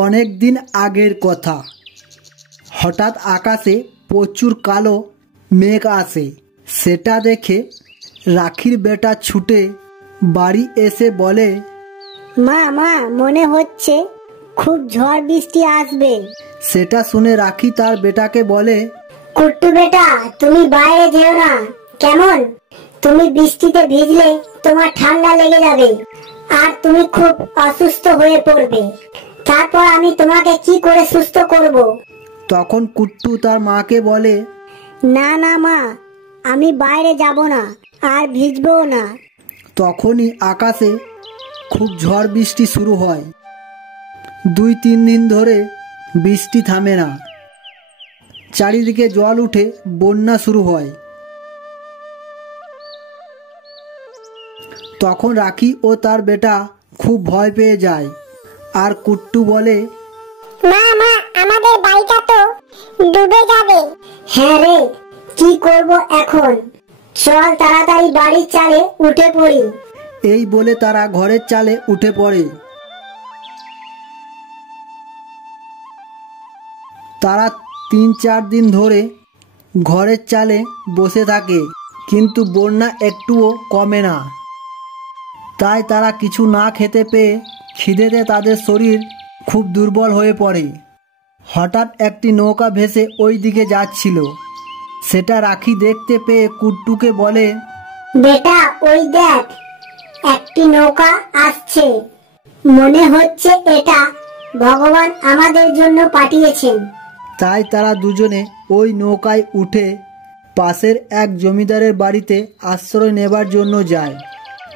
অনেক দিন আগের কথা। হঠাৎ আকাশে প্রচুর কালো মেঘ আসে। সেটা দেখে রাখির বেটা ছুটে বাড়ি এসে বলে, মা মনে হচ্ছে খুব ঝড় বৃষ্টি আসবে। সেটা শুনে রাখি তার বেটাকে বলে, কুট্টু বেটা, তুমি বাইরে যেও না কেমন? তুমি বৃষ্টিতে ভিজলে তোমার ঠান্ডা লেগে যাবে আর তুমি খুব অসুস্থ হয়ে পড়বে। তারপর আমি তোমাকে কি করে সুস্থ করব? তখন কুট্টু তার মাকে বলে, না মা, আমি বাইরে যাব না আর ভিজবো না। তখনই আকাশে খুব ঝড় বৃষ্টি শুরু হয়। 2-3 দিন ধরে বৃষ্টি থামে না। চারিদিকে জল উঠে বন্যা শুরু হয়। তখন রাখি ও তার বেটা খুব ভয় পেয়ে যায়। আর কুট্টু বলে, মা আমাদের বাড়িটা তো ডুবে যাবে। হ্যাঁ রে, কি করব এখন? চল তাড়াতাড়ি বাড়ির চালে উঠে পড়ি। এই বলে তারা ঘরের চালে উঠে পড়ে। তারা 3-4 দিন ধরে ঘরের চালে বসে থাকে, কিন্তু বন্যা একটুও কমে না। তাই তারা কিছু না খেতে পেয়ে খিদেতে তাদের শরীর খুব দুর্বল হয়ে পড়ে। হঠাৎ একটি নৌকা ভেসে ওই দিকে যাচ্ছিল। সেটা রাখি দেখতে পেয়ে কুট্টুকে বলে, বেটা, ওই দেখ, একটি নৌকা আসছে। মনে হচ্ছে এটা ভগবান আমাদের জন্য পাঠিয়েছেন। তাই তারা দুজনে ওই নৌকায় উঠে পাশের এক জমিদারের বাড়িতে আশ্রয় নেবার জন্য যায়।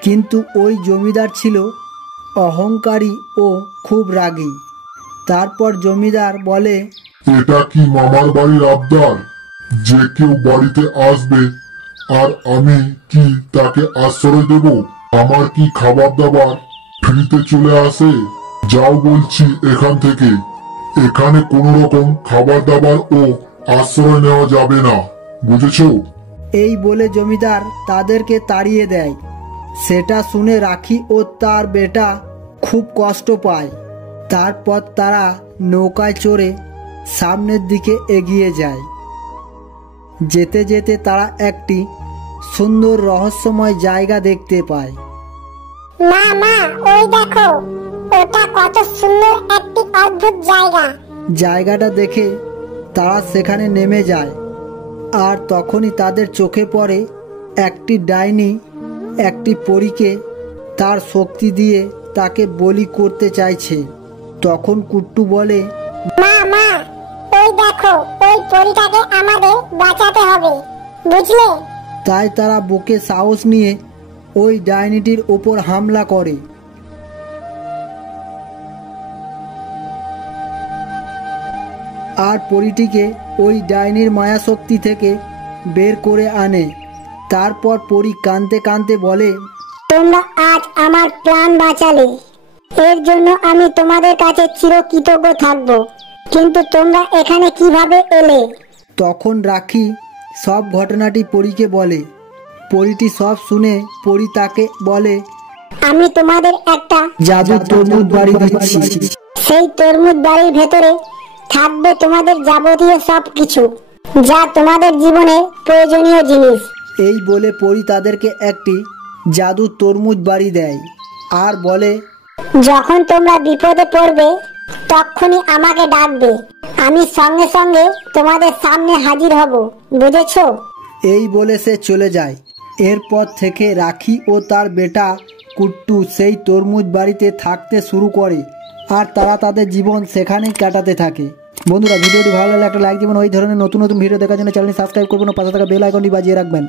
কিন্তু ওই জমিদার ছিল অহংকারী ও খুব রাগী। তারপর জমিদার বলে, এটা কি মামার বাড়ির আবদার যে কেউ বাড়িতে আসবে আর আমি কি তাকে আশ্রয় দেব? আমার কি খাবার দাবার ফ্রিতে চলে আসে? যাও বলছি এখান থেকে। এখানে কোনো রকম খাবার দাবার ও আশ্রয় নেওয়া যাবে না, বুঝেছো? এই বলে জমিদার তাদেরকে তাড়িয়ে দেয়। সেটা শুনে রাখি ও তার বেটা খুব কষ্ট পায়। তারপর তারা নৌকায় চড়ে সামনের দিকে এগিয়ে যায়। যেতে যেতে তারা একটি সুন্দর রহস্যময় জায়গা দেখতে পায়। মা ওই দেখো, ওটা কত সুন্দর একটি অদ্ভুত জায়গা। জায়গাটা দেখে তারা সেখানে নেমে যায়। আর তখনই তাদের চোখে পড়ে একটি ডাইনি একটি পরীকে তার শক্তি দিয়ে তাকে বলি করতে চাইছে। তখন কুট্টু বলে, মা ওই দেখো, ওই পরীটাকে আমাদের বাঁচাতে হবে, বুঝলে? তাই তারা বুকে সাহস নিয়ে ওই ডাইনিটির ওপর হামলা করে। আর পরীটিকে ওই ডাইনির মায়াশক্তি থেকে বের করে আনে। তারপর পরী কাঁদতে কাঁদতে বলে, তোমরা আজ আমার প্রাণ বাঁচালে, এর জন্য আমি তোমাদের কাছে চিরকৃতজ্ঞ থাকব। কিন্তু তোমরা এখানে কিভাবে এলে? তখন রাখি সব ঘটনাটি পরীকে বলে। পরীটি সব শুনে পরী তাকে বলে, আমি তোমাদের একটা জাদু তরমুজ বাড়ি দিচ্ছি। সেই তরমুজ বাড়ির ভেতরে থাকবে তোমাদের যাবতীয় সবকিছু, যা তোমাদের জীবনে প্রয়োজনীয় জিনিস। এই বলে পরী তাদেরকে একটি জাদু তরমুজ বাড়ি দেয় আর বলে, যখন তোমরা বিপদে পড়বে তখনই আমাকে ডাকবে, আমি সঙ্গে সঙ্গে তোমাদের সামনে হাজির হব, বুঝেছো? এই বলে সে চলে যায়। এরপর থেকে রাখি ও তার বেটা কুট্টু সেই তরমুজ বাড়িতে থাকতে শুরু করে আর তারা তাদের জীবন সেখানেই কাটাতে থাকে। বন্ধুরা, ভিডিওটি ভালো লাগলে একটা লাইক দিবেন। ওই ধরনের নতুন নতুন ভিডিও দেখার জন্য চ্যানেলটি সাবস্ক্রাইব করবেন ও পাশে থাকা বেল আইকনটি বাজিয়ে রাখবেন।